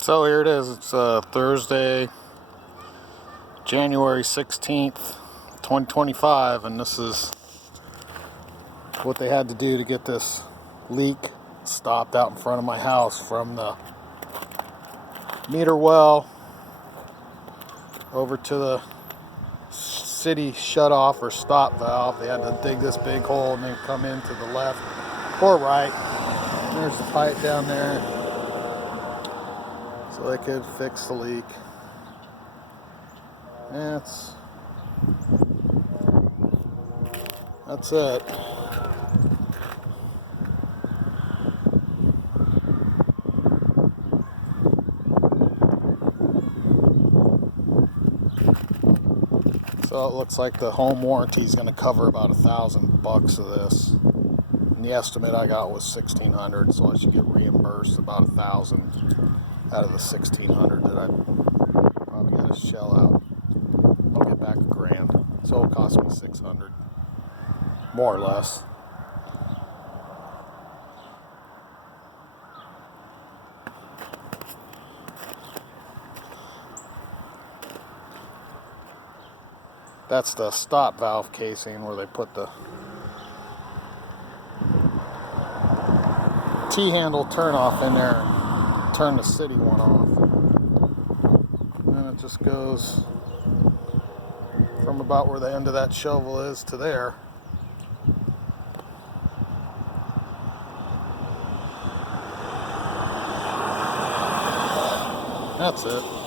So here it is. It's Thursday, January 16th, 2025, and this is what they had to do to get this leak stopped out in front of my house from the meter well over to the city shutoff or stop valve. They had to dig this big hole and then come in to the left or right. There's the pipe down there, so they could fix the leak. That's it. So it looks like the home warranty is going to cover about $1,000 of this. And the estimate I got was $1,600, so I should get reimbursed about $1,000 out of the $1,600 that I probably got to shell out. I'll get back $1,000, so it'll cost me $600, more or less. That's the stop valve casing where they put the T-handle turn-off in there and turn the city one off. And then it just goes from about where the end of that shovel is to there. That's it.